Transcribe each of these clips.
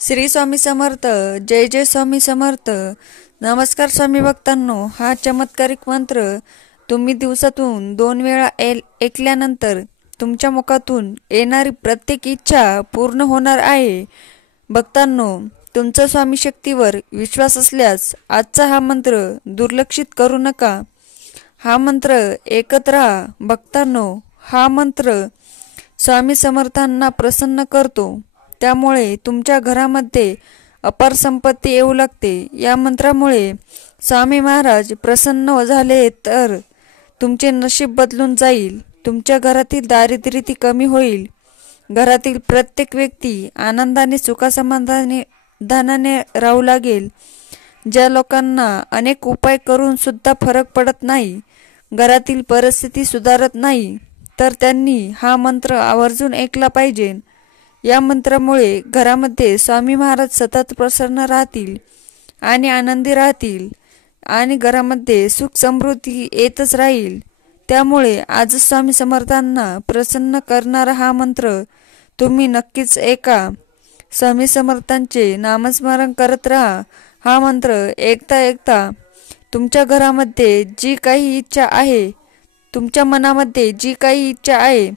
श्री स्वामी समर्थ. जय जय स्वामी समर्थ. नमस्कार स्वामी भक्तांनो. हा चमत्कारिक मंत्र तुम्ही दिवसातून 2 वेळा ऐकल्यानंतर तुमच्या मुखातून येणारी प्रत्येक इच्छा पूर्ण होणार आहे. भक्तांनो, तुमचा स्वामी शक्तीवर विश्वास असल्यास आजचा हा मंत्र दुर्लक्षित करू नका. हा मंत्र ऐकत राहा. भक्तांनो, हा मंत्र स्वामी समर्थांना प्रसन्न करतो. त्यामुळे तुमच्या घरामध्ये अपार संपत्ती येऊ लागते. या मंत्रामुळे स्वामी महाराज प्रसन्न झाले तर तुमचे नशीब बदलून जाईल. तुमच्या घरातील दारिद्र्य कमी होईल. घरातील प्रत्येक व्यक्ती आनंदाने सुखासमाधानाने राहू लागेल. ज्या लोकांना अनेक उपाय करून सुद्धा फरक पडत नाही, घरातील परिस्थिती सुधारत नाही, तर त्यांनी हा मंत्र आवर्जून ऐकला पाहिजे. या मंत्रामुळे घरामध्ये स्वामी महाराज सतत प्रसन्न राहतील आणि आनंदी राहतील आणि घरामध्ये सुख समृद्धी येतच राहील. त्यामुळे आज स्वामी समर्थांना प्रसन्न करणारा हा मंत्र तुम्ही नक्कीच ऐका. स्वामी समर्थांचे नामस्मरण करत राहा. हा मंत्र ऐकता तुमच्या घरामध्ये जी काही इच्छा आहे, तुमच्या मनामध्ये जी काही इच्छा आहे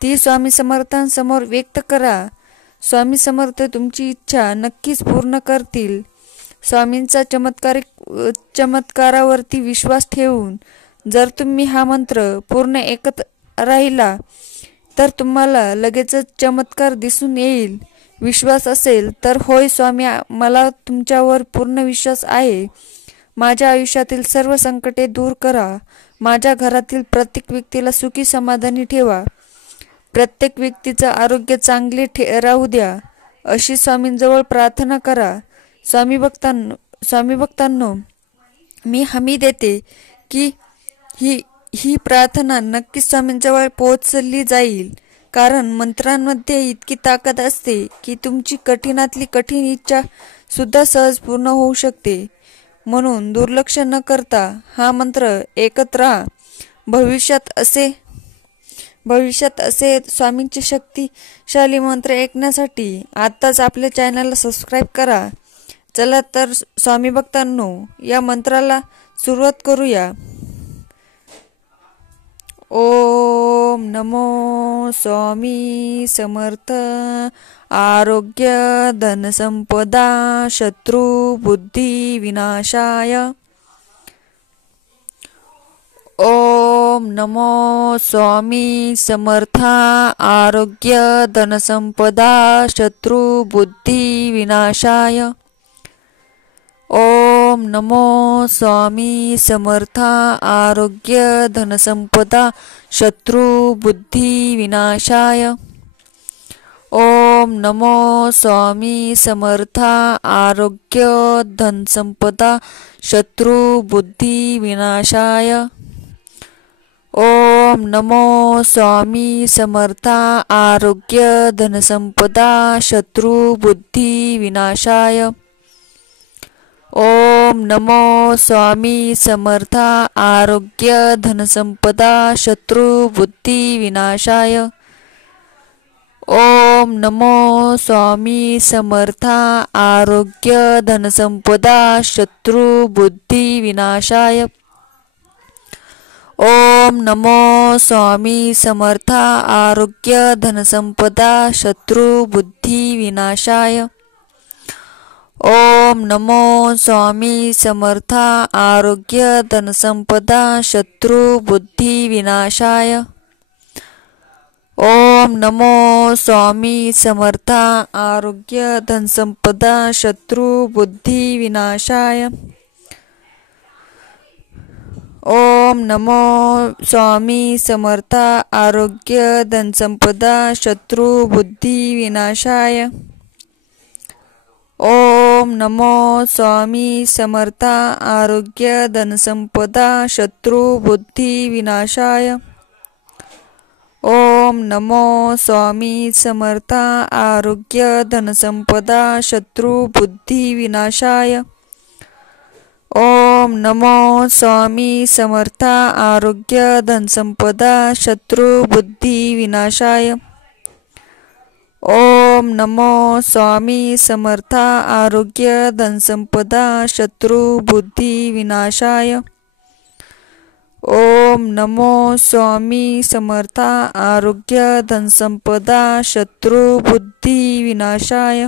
ती स्वामी समर्थांसमोर व्यक्त करा. स्वामी समर्थ तुमची इच्छा नक्कीच पूर्ण करतील. स्वामींचा चमत्कारावरती विश्वास ठेवून जर तुम्ही हा मंत्र पूर्ण ऐकत राहिला तर तुम्हाला लगेचच चमत्कार दिसून येईल. विश्वास असेल तर होय स्वामी, मला तुमच्यावर पूर्ण विश्वास आहे. माझ्या आयुष्यातील सर्व संकटे दूर करा. माझ्या घरातील प्रत्येक व्यक्तीला सुखी समाधानी ठेवा. प्रत्येक व्यक्तीचं आरोग्य चांगले राहू द्या, अशी स्वामींजवळ प्रार्थना करा. स्वामी भक्तांनो, मी हमी देते की ही प्रार्थना नक्कीच स्वामींजवळ पोहोचली जाईल. कारण मंत्रांमध्ये इतकी ताकद असते की तुमची कठीणातली कठीण इच्छा सुद्धा सहज पूर्ण होऊ शकते. म्हणून दुर्लक्ष न करता हा मंत्र ऐकत राहा. भविष्यात असे स्वामींचे शक्तिशाली मंत्र ऐकण्यासाठी आत्ताच आपल्या चॅनलला सबस्क्राईब करा. चला तर स्वामी भक्तांनो, या मंत्राला सुरुवात करूया. ओम नमो स्वामी समर्थ. आरोग्य धनसंपदा शत्रु बुद्धी विनाशाय. ओम नमो स्वामी समर्था. आरोग्य धनसंपदा शत्रु बुद्धी विनाशाय. ओम नमो स्वामी समर्था. आरोग्य धनसंपदा शत्रु बुद्धी विनाशाय. ओम नमो स्वामी समर्था. आरोग्य धनसंपदा शत्रु बुद्धी विनाशाय. ओम नमो स्वामी समर्था. आरोग्य धनसंपदा शत्रु बुद्धी विनाशाय. ओम नमो स्वामी समर्था. आरोग्य धनसंपदा शत्रु बुद्धी विनाशाय. ओम नमो स्वामी समर्था. आरोग्य धनसंपदा शत्रु बुद्धी विनाशाय. ओम नमो स्वामी समर्था. आरोग्य धनसंपदा शत्रु बुद्धी विनाशाय. ओम नमो स्वामी समर्था. आरोग्य धनसंपदा शत्रु बुद्धी विनाशाय. ओम नमो स्वामी समर्था. आरोग्य धनसंपदा शत्रु बुद्धी विनाशाय. ओम नमो स्वामी समर्था. आरोग्य धनसंपदा शत्रु बुद्धी विनाशाय. ओम नमो स्वामी समर्था. आरोग्य धनसंपदा शत्रु बुद्धी विनाशाय. ओम नमो स्वामी समर्था. आरोग्य धनसंपदा शत्रु बुद्धी विनाशाय. ओम नमो स्वामी समर्था. आरोग्य धनसंपदा शत्रु बुद्धी विनाशाय. ओम ओम नमो स्वामी समर्था आरोग्य धनसंपदा शत्रु बुद्धी विनाशाय। ओम नमो स्वामी समर्था आरोग्य धनसंपदा शत्रु बुद्धि विनाशाय।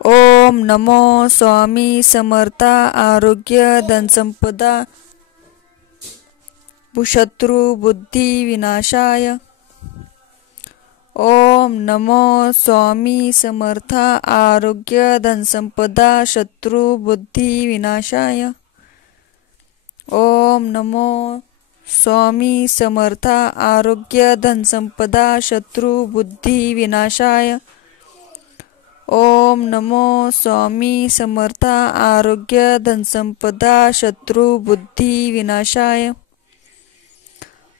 ओम नमो स्वामी समर्था आरोग्य धनसंपदा शत्रु बुद्धि विनाशाय। ओम नमो स्वामी समर्था आरोग्य धनसंपदा शत्रु बुद्धि विनाशाय। ओम नमो स्वामी समर्था आरोग्य धनसंपदा शत्रु बुद्धि विनाशाय। ओम नमो स्वामी समर्था आरोग्य धनसंपदा शत्रु बुद्धि विनाशाय।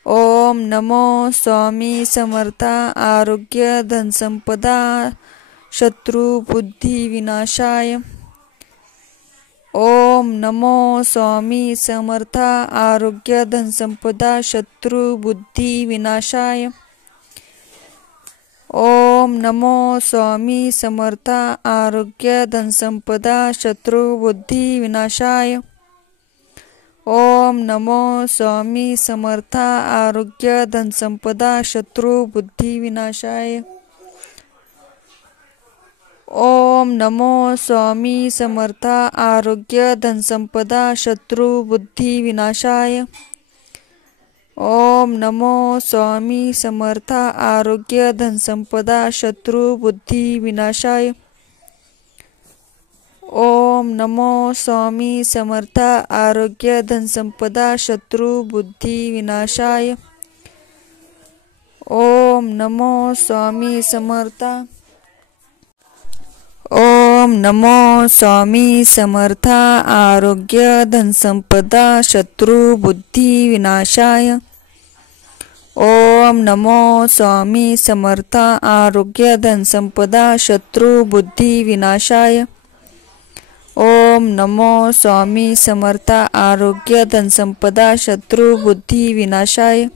ओम नमो स्वामी समर्था आरोग्य धनसंपदा शत्रु बुद्धि विनाशाय। ओम नमो स्वामी समर्था आरोग्य धनसंपदा शत्रु बुद्धि विनाशाय। ओम नमो स्वामी समर्था आरोग्य धनसंपदा शत्रु बुद्धि विनाशाय। ओम नमो स्वामी समर्था आरोग्य धनसंपदा शत्रु बुद्धि विनाशाय। ओम नमो स्वामी समर्था आरोग्य धनसंपदा शत्रु बुद्धि विनाशाय। ओम नमो स्वामी समर्था आरोग्य धनसंपदा शत्रु बुद्धि विनाशाय। ओम नमो स्वामी समर्था आरोग्य धनसंपदा शत्रु बुद्धि विनाशाय। ओम नमो स्वामी समर्था। ओम नमो स्वामी समर्था आरोग्य धनसंपदा शत्रु बुद्धि विनाशाय। ओम नमो स्वामी समर्था आरोग्य धनसंपदा शत्रु बुद्धि विनाशाय। ओम नमो स्वामी समर्था आरोग्य धनसंपदा शत्रु बुद्धि विनाशाय।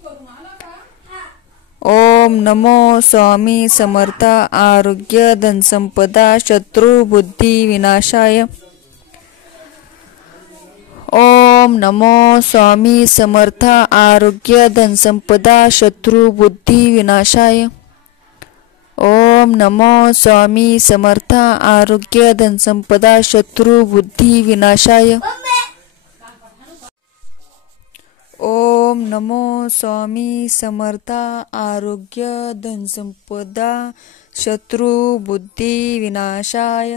ओम नमो स्वामी समर्था आरोग्य धनसंपदा शत्रु बुद्धि विनाशाय। ओम नमो स्वामी समर्था आरोग्य धनसंपदा शत्रु बुद्धि विनाशाय। ओम नमो स्वामी समर्था आरोग्य धनसंपदा शत्रु बुद्धि विनाशाय। ओम नमो स्वामी समर्था आरोग्य धनसंपदा शत्रु बुद्धि विनाशाय।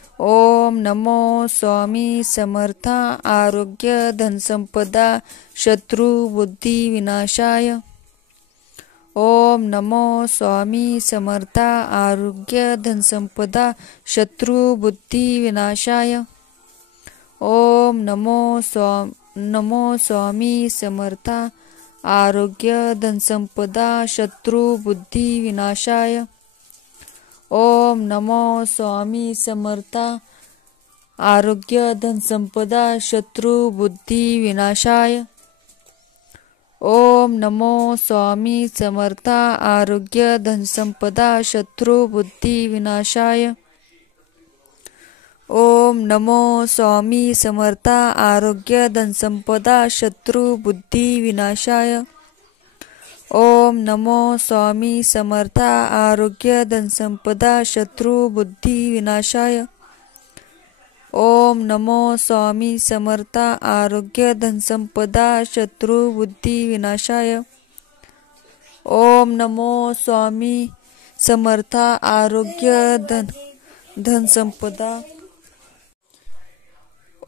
ओम नमो स्वामी समर्था आरोग्य धनसंपदा शत्रु बुद्धि विनाशाय। ओम नमो स्वामी समर्था आरोग्य धनसंपदा शत्रु बुद्धि विनाशाय। ओम नमो स्वामी समर्था आरोग्य धनसंपदा शत्रु बुद्धि विनाशाय। ओम नमो स्वामी समर्था आरोग्य धनसंपदा शत्रु बुद्धि विनाशाय। ओम नमो स्वामी समर्था आरोग्य धनसंपदा शत्रु बुद्धि विनाशाय। ओम नमो स्वामी समर्था आरोग्य धनसंपदा शत्रु बुद्धि विनाशाय। ओम नमो स्वामी समर्था आरोग्य धनसंपदा शत्रु बुद्धि विनाशाय। ओम नमो स्वामी समर्था आरोग्य धनसंपदा शत्रु बुद्धि विनाशाय। ओम नमो स्वामी समर्था आरोग्य धनसंपदा।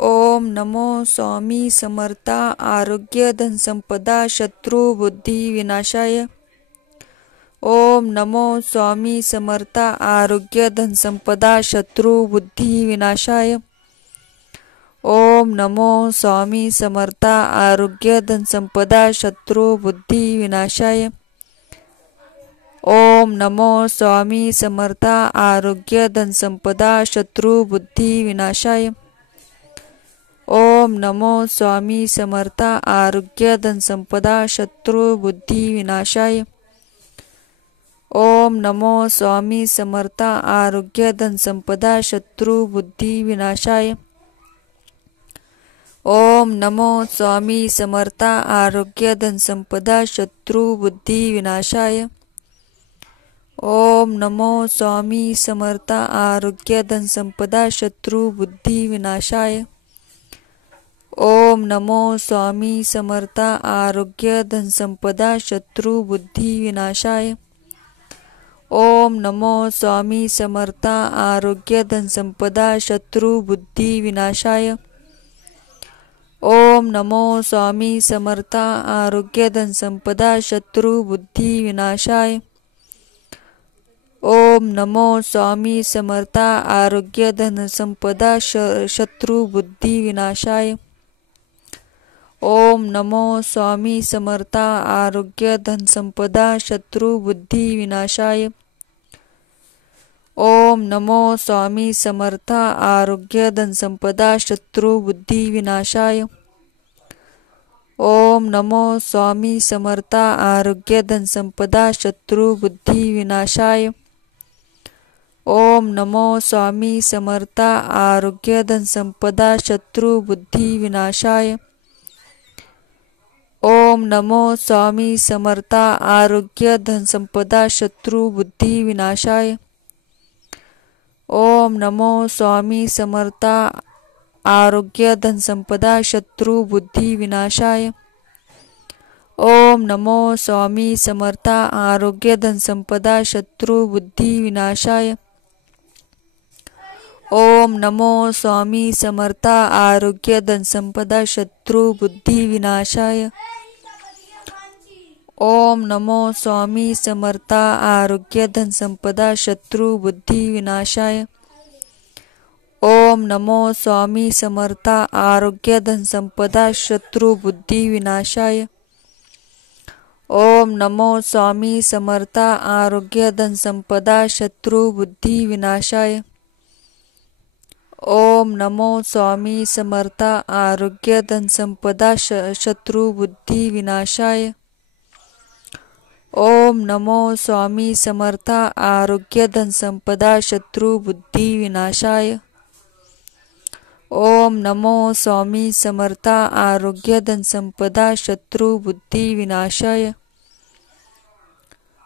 ओम नमो स्वामी समर्था आरोग्य धनसंपदा शत्रु बुद्धि विनाशाय। ओम नमो स्वामी समर्था आरोग्य धनसंपदा शत्रु बुद्धि विनाशाय। ओम नमो स्वामी समर्था आरोग्य धनसंपदा शत्रु बुद्धि विनाशाय। ओम नमो स्वामी समर्था आरोग्य धनसंपदा शत्रु बुद्धि विनाशाय। ओम नमो स्वामी समर्था आरोग्य धनसंपदा शत्रु बुद्धि विनाशाय। ओम नमो स्वामी समर्था आरोग्य धनसंपदा शत्रु बुद्धि विनाशाय। ओम नमो स्वामी समर्था आरोग्य धनसंपदा शत्रु बुद्धि विनाशाय। ओम नमो स्वामी समर्था आरोग्य धनसंपदा शत्रु बुद्धि विनाशाय। ओम नमो स्वामी समर्था आरोग्य धनसंपदा शत्रु बुद्धि विनाशाय। ओम नमो स्वामी समर्था आरोग्य धनसंपदा शत्रु बुद्धि विनाशाय। ओम नमो स्वामी समर्था आरोग्य धनसंपदा शत्रु बुद्धि विनाशाय। ओम नमो स्वामी समर्था आरोग्य धनसंपदा शत्रु बुद्धि विनाशाय। ओम नमो स्वामी समर्था आरोग्य धनसंपदा शत्रु बुद्धि विनाशाय। ओम नमो स्वामी समर्था आरोग्य धनसंपदा शत्रु बुद्धि विनाशाय। ओम नमो स्वामी समर्था आरोग्य धनसंपदा शत्रु बुद्धि विनाशाय। ओम नमो स्वामी समर्था आरोग्य धनसंपदा शत्रु बुद्धि विनाशाय। ओम नमो स्वामी समर्था आरोग्य धनसंपदा शत्रु बुद्धि विनाशाय। ओम नमो स्वामी समर्था आरोग्य धनसंपदा शत्रु बुद्धि विनाशाय। ओम नमो स्वामी समर्था आरोग्य धनसंपदा शत्रु बुद्धि विनाशाय। ओम नमो स्वामी समर्था आरोग्य धनसंपदा शत्रु बुद्धि विनाशाय। ओम नमो स्वामी समर्था आरोग्य धनसंपदा शत्रु बुद्धि विनाशाय। ओम नमो स्वामी समर्था आरोग्य धनसंपदा शत्रु बुद्धि विनाशाय। ओम नमो स्वामी समर्था आरोग्य धनसंपदा शत्रु बुद्धि विनाशाय। ओम नमो स्वामी समर्था आरोग्य धनसंपदा शत्रु बुद्धि विनाशाय। ओम नमो स्वामी समर्था आरोग्य धनसंपदा शत्रु बुद्धि विनाशाय। ओम नमो स्वामी समर्था आरोग्य धनसंपदा शत्रु बुद्धि विनाशाय।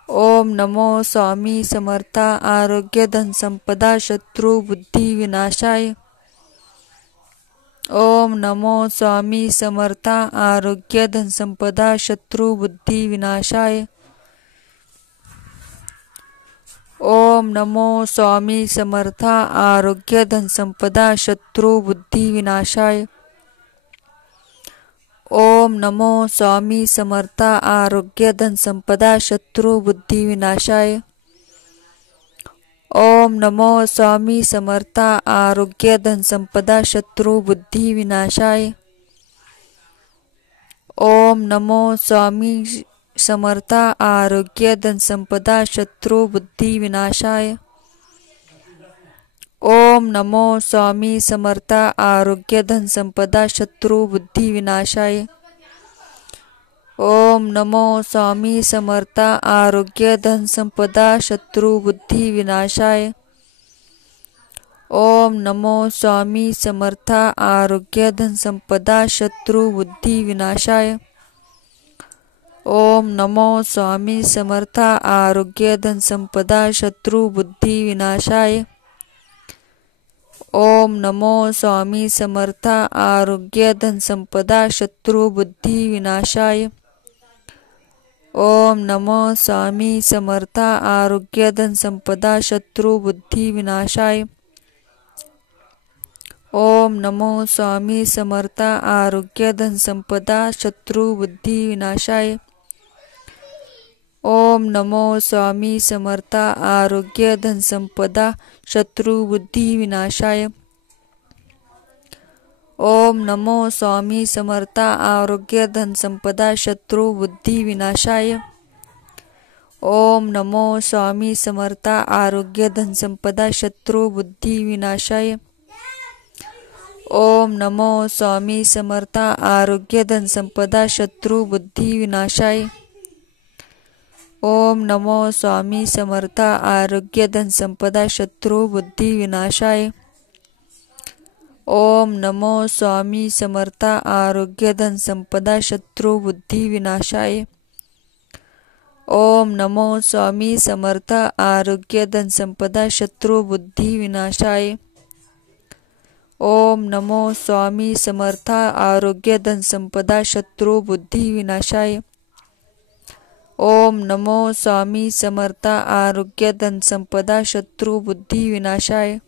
ओम नमो स्वामी समर्था आरोग्य धनसंपदा शत्रु बुद्धि विनाशाय। ओम नमो स्वामी समर्था आरोग्य धनसंपदा शत्रु बुद्धि विनाशाय। ओम नमो स्वामी समर्था आरोग्य धनसंपदा शत्रु बुद्धि विनाशाय। ओम नमो स्वामी समर्था आरोग्य धनसंपदा शत्रु बुद्धि विनाशाय। ओम नमो स्वामी समर्था आरोग्य धनसंपदा शत्रु बुद्धि विनाशाय। ओम नमो स्वामी समर्था आरोग्य धनसंपदा शत्रु बुद्धि विनाशाय। ओम नमो स्वामी समर्था आरोग्य धनसंपदा शत्रु बुद्धि विनाशाय। ओम नमो स्वामी समर्था आरोग्य धनसंपदा शत्रु बुद्धि विनाशाय। ओम नमो स्वामी समर्था आरोग्य धनसंपदा शत्रु बुद्धि विनाशाय। ओम नमो स्वामी समर्था आरोग्य धनसंपदा शत्रु बुद्धि विनाशाय। ओम नमो स्वामी समर्था आरोग्य धनसंपदा शत्रु बुद्धि विनाशाय। ओम नमो स्वामी समर्था आरोग्य धनसंपदा शत्रु बुद्धि विनाशाय। ओम नमो स्वामी समर्था आरोग्य धनसंपदा शत्रु बुद्धि विनाशाय। ओम नमो स्वामी समर्था आरोग्य धनसंपदा शत्रु बुद्धि विनाशाय। ओम नमो स्वामी समर्था आरोग्य धनसंपदा शत्रु बुद्धि विनाशाय। ओम नमो स्वामी समर्था आरोग्य धनसंपदा शत्रु बुद्धि विनाशाय। ओम नमो स्वामी समर्था आरोग्य धनसंपदा शत्रु बुद्धि विनाशाय। ओम नमो स्वामी समर्थ आरोग्य धन संपदा शत्रु बुद्धि विनाशाय। ओम नमो स्वामी समर्थ आरोग्य धन संपदा शत्रु बुद्धि विनाशाय। ओम नमो स्वामी समर्थ आरोग्य धन संपदा शत्रु बुद्धि विनाशाय। ओम नमो स्वामी समर्थ आरोग्य धन संपदा शत्रु बुद्धि विनाशाय। ओम नमो स्वामी समर्थ आरोग्य धन संपदा शत्रु बुद्धि विनाशाय।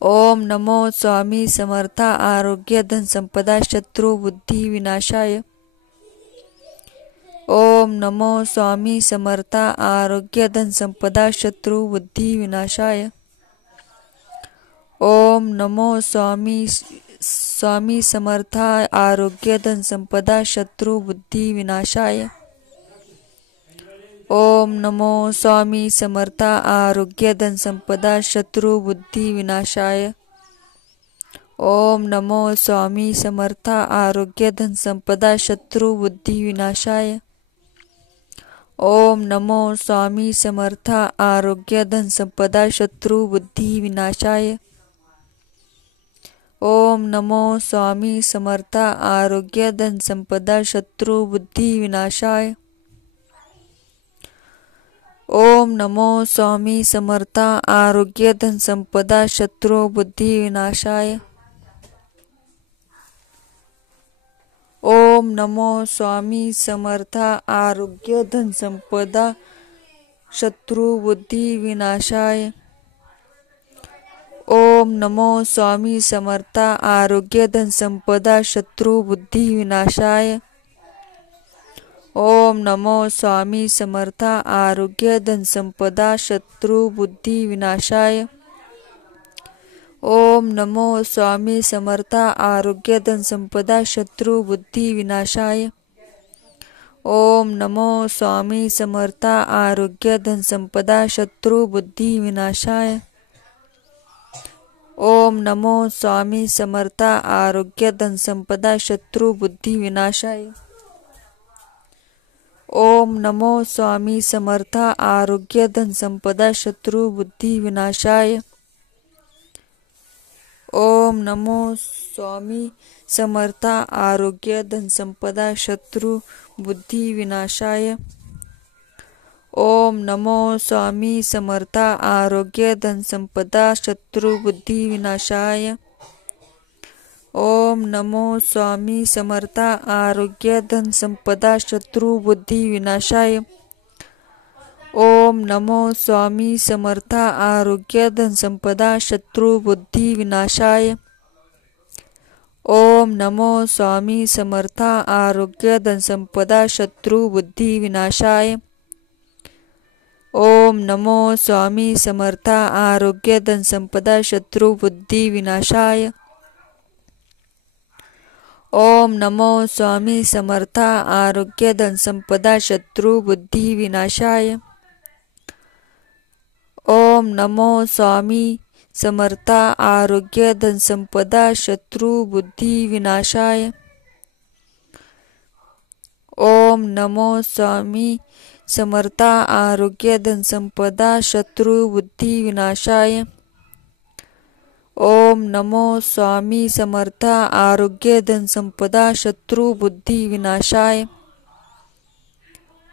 ओम नमो स्वामी समर्थ आरोग्य धन संपदा शत्रु बुद्धि विनाशाय। ओम नमो स्वामी समर्थ आरोग्य धन संपदा शत्रु बुद्धि विनाशाय। ओम नमो स्वामी समर्थ आरोग्य धन संपदा शत्रु बुद्धि विनाशाय। ओम नमो स्वामी समर्थ आरोग्य धन संपदा शत्रु बुद्धि विनाशाय। ओम नमो स्वामी समर्थ आरोग्य धन संपदा शत्रु बुद्धि विनाशाय। ओम नमो स्वामी समर्थ आरोग्य धन संपदा शत्रु बुद्धि विनाशाय। ओम नमो स्वामी समर्थ आरोग्य धन संपदा शत्रु बुद्धि विनाशाय। ओम नमो स्वामी समर्थ आरोग्य धन संपदा शत्रु बुद्धि विनाशाय। ओम नमो स्वामी समर्थ आरोग्य धन संपदा शत्रु बुद्धि विनाशाय। ओम नमो स्वामी समर्थ आरोग्य धन संपदा शत्रु बुद्धि विनाशाय। ओम नमो स्वामी समर्थ आरोग्य धन संपदा शत्रु बुद्धि विनाशाय। ओम नमो स्वामी समर्थ आरोग्य धन संपदा शत्रु बुद्धि विनाशाय। ओम नमो स्वामी समर्थ आरोग्य धन संपदा शत्रु बुद्धि विनाशाय। ओम नमो स्वामी समर्थ आरोग्य धन संपदा शत्रु बुद्धि विनाशाय। ओम नमो स्वामी समर्थ आरोग्य धन संपदा शत्रु बुद्धि विनाशाय। ओम नमो स्वामी समर्थ आरोग्य धन संपदा शत्रु बुद्धि विनाशाय। ओम नमो स्वामी समर्थ आरोग्य धन संपदा शत्रु बुद्धि विनाशाय। ओम नमो स्वामी समर्थ आरोग्य धन संपदा शत्रु बुद्धि विनाशाय। ओम नमो स्वामी समर्थ आरोग्य धन संपदा शत्रु बुद्धि विनाशाय। ओम नमो स्वामी समर्थ आरोग्य धन संपदा शत्रु बुद्धि विनाशाय। ओम नमो स्वामी समर्थ आरोग्य धन संपदा शत्रु बुद्धि विनाशाय। ओम नमो स्वामी समर्थ आरोग्य धन संपदा शत्रु बुद्धि विनाशाय। ओम नमो स्वामी समर्थ आरोग्य धन संपदा शत्रु बुद्धि विनाशाय। ओम नमो स्वामी समर्थ आरोग्य धन संपदा शत्रु बुद्धि विनाशाय। ओम नमो स्वामी समर्थ आरोग्य धन संपदा शत्रु बुद्धि विनाशाय।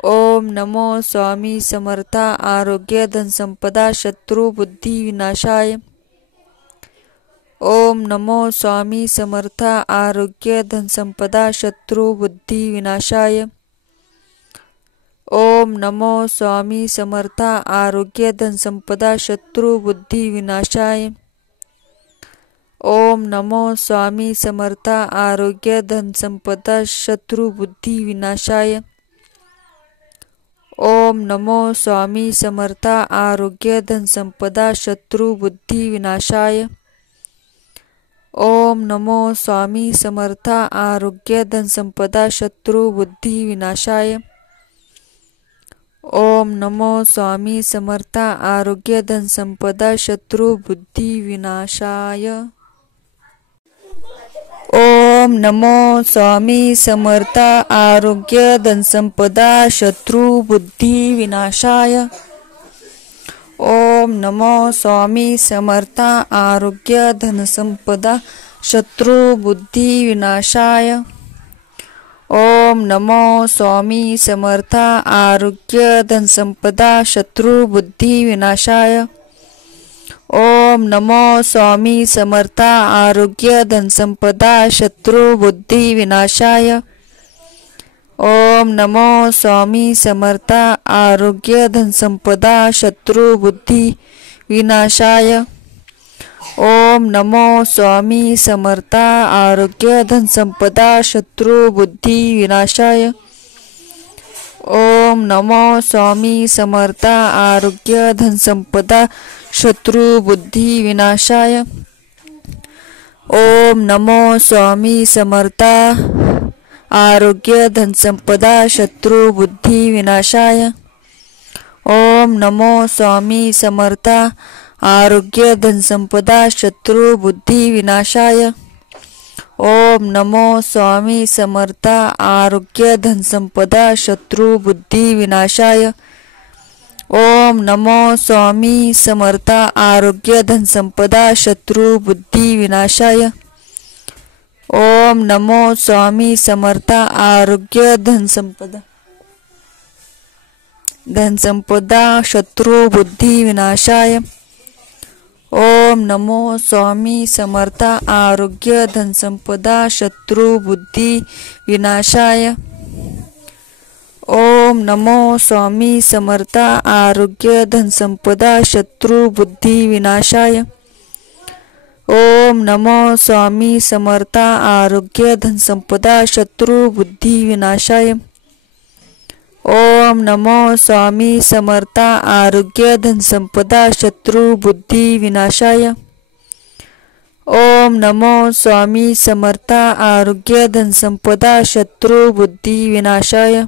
ओम नमो स्वामी समर्थ आरोग्य धन संपदा शत्रु बुद्धि विनाशाय। ओम नमो स्वामी समर्थ आरोग्य धन संपदा शत्रु बुद्धि विनाशाय। ओम नमो स्वामी समर्थ आरोग्य धन संपदा शत्रु बुद्धि विनाशाय। ओम नमो स्वामी समर्थ आरोग्य धन संपदा शत्रु बुद्धि विनाशाय। ओम नमो स्वामी समर्थ आरोग्य धन संपदा शत्रु बुद्धि विनाशाय। ओम नमो स्वामी समर्थ आरोग्य धन संपदा शत्रु बुद्धि विनाशाय। ओम नमो स्वामी समर्थ आरोग्य धन संपदा शत्रु बुद्धि विनाशाय। ओम ओम नमो स्वामी समर्था आरोग्य धनसंपदा शत्रु बुद्धि विनाशाय। ओम नमो स्वामी समर्था आरोग्य धनसंपदा शत्रु बुद्धि विनाशाय। ओम नमो स्वामी समर्था आरोग्य धनसंपदा शत्रु बुद्धि विनाशाय। ओम नमो स्वामी समर्था आरोग्य धनसंपदा शत्रु बुद्धि विनाशाय। ओम नमो स्वामी समर्था आरोग्य धनसंपदा शत्रु बुद्धि विनाशाय। ओम नमो स्वामी समर्था आरोग्य धनसंपदा शत्रु बुद्धि विनाशाय। ओम नमो स्वामी समर्था आरोग्य धनसंपदा शत्रु बुद्धि विनाशाय। ओम नमो स्वामी समर्था आरोग्य धनसंपदा शत्रु बुद्धि विनाशाय। ओम नमो स्वामी समर्था आरोग्य धनसंपदा शत्रु बुद्धि विनाशाय। ओम नमो स्वामी समर्था आरोग्य धनसंपदा शत्रु बुद्धि विनाशाय। ओम नमो स्वामी समर्था आरोग्य धनसंपदा शत्रु बुद्धि विनाशाय। ओम नमो स्वामी समर्था आरोग्य धनसंपदा शत्रु बुद्धि विनाशाय। ओम नमो स्वामी समर्था आरोग्य धनसंपदा शत्रु बुद्धि विनाशाय। ओम नमो स्वामी समर्था आरोग्य धनसंपदा शत्रु बुद्धि विनाशाय। ओम नमो स्वामी समर्था आरोग्य धनसंपदा शत्रु बुद्धि विनाशाय। ओम नमो स्वामी समर्था आरोग्य धनसंपदा शत्रु बुद्धि विनाशाय। ओम नमो स्वामी समर्था आरोग्य धनसंपदा शत्रु बुद्धि विनाशाय।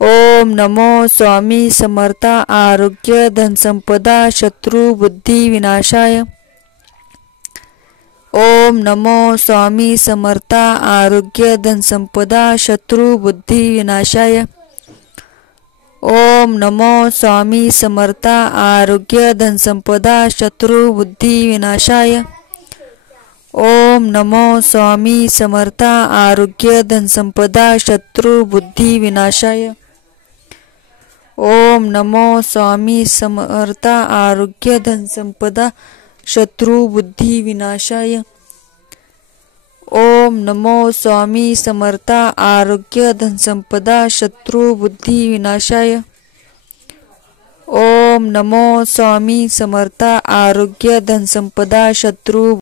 ओम नमो स्वामी समर्था आरोग्य धनसंपदा शत्रु बुद्धि विनाशाय। ओम नमो स्वामी समर्था आरोग्य धनसंपदा शत्रु बुद्धि विनाशाय। ओम नमो स्वामी समर्था आरोग्य धनसंपदा शत्रु बुद्धि विनाशाय। ओम नमो स्वामी समर्था आरोग्य धनसंपदा शत्रु बुद्धि विनाशाय। ओम नमो स्वामी समर्था आरोग्य धनसंपदा शत्रु बुद्धि विनाशाय। ओम नमो स्वामी समर्था आरोग्य धनसंपदा शत्रु बुद्धि विनाशाय। ओम नमो स्वामी समर्था आरोग्य धनसंपदा शत्रु